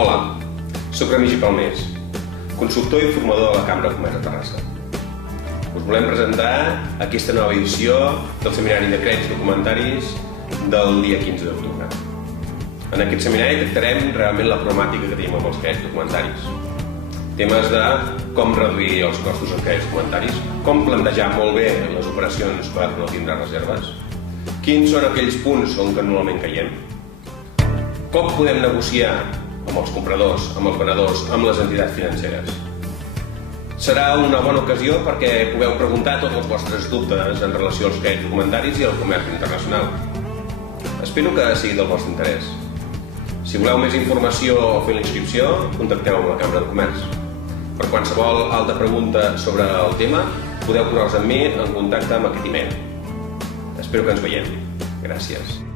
Hola, soc Remigi Palmés, consultor i formador de la Cambra de Comerç de Terrassa. Us volem presentar aquesta nova edició del Seminari de Crèdits Documentaris del dia 15 d'octubre. En aquest seminari tractarem realment la problemàtica que tenim amb els crèdits documentaris. Temes de com reduir els costos en crèdits documentaris, com plantejar molt bé les operacions per no tindre reserves, quins són aquells punts on normalment caiem, com podem negociar amb els compradors, amb els venedors, amb les entitats financeres. Serà una bona ocasió perquè pugueu preguntar tots els vostres dubtes en relació als crèdits documentaris i al comerç internacional. Espero que sigui del vostre interès. Si voleu més informació o fer la inscripció, contacteu amb la Cambra de Comerç. Per qualsevol altra pregunta sobre el tema, podeu posar-vos amb mi en contacte amb aquest email. Espero que ens veiem. Gràcies.